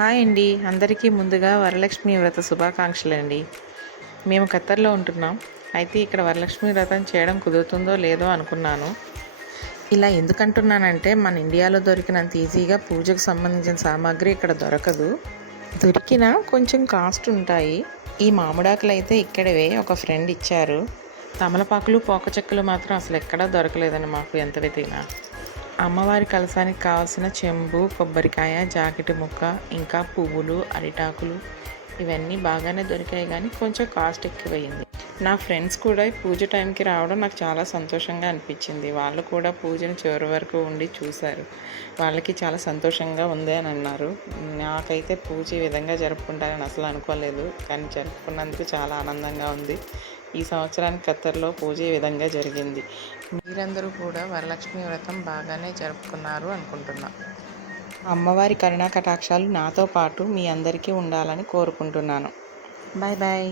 Hi అండి. అందరికీ ముందుగా వరలక్ష్మి వ్రత శుభాకాంక్షలు అండి మేము ఖత్తర్లో ఉంటున్నాం. అయితే ఇక్కడ వరలక్ష్మి వ్రతం చేయడం కుదురుతుందో లేదో అనుకున్నాను. ఇలా ఎందుకంటున్నానంటే మన ఇండియాలో దొరికినంత ఈజీగా పూజకు సంబంధించిన సామాగ్రి ఇక్కడ దొరకదు. దొరికిన కొంచెం కాస్ట్ ఉంటాయి. ఈ మామిడాకులు అయితే ఇక్కడవే ఒక ఫ్రెండ్ ఇచ్చారు. తమలపాకులు పోక చెక్కలు మాత్రం అసలు ఎక్కడా దొరకలేదని మాకు ఎంత వెతికినా అమ్మవారి కలసానికి కావాల్సిన చెంబు కొబ్బరికాయ జాకెట్ ముక్క ఇంకా పువ్వులు అరిటాకులు ఇవన్నీ బాగానే దొరికాయి కానీ కొంచెం కాస్ట్ ఎక్కువైంది నా ఫ్రెండ్స్ కూడా ఈ పూజ టైంకి రావడం నాకు చాలా సంతోషంగా అనిపించింది. వాళ్ళు కూడా పూజను చివరి వరకు ఉండి చూశారు. వాళ్ళకి చాలా సంతోషంగా ఉంది అని అన్నారు. నాకైతే పూజ ఈ విధంగా జరుపుకుంటారని అసలు అనుకోలేదు. కానీ జరుపుకున్నందుకు చాలా ఆనందంగా ఉంది. ఈ సంవత్సరానికి ఖత్తర్లో పూజ ఈ విధంగా జరిగింది. మీరందరూ కూడా వరలక్ష్మి వ్రతం బాగానే జరుపుకున్నారు అనుకుంటున్నా. అమ్మవారి కరుణా కటాక్షాలు నాతో పాటు మీ అందరికీ ఉండాలని కోరుకుంటున్నాను. Bye bye.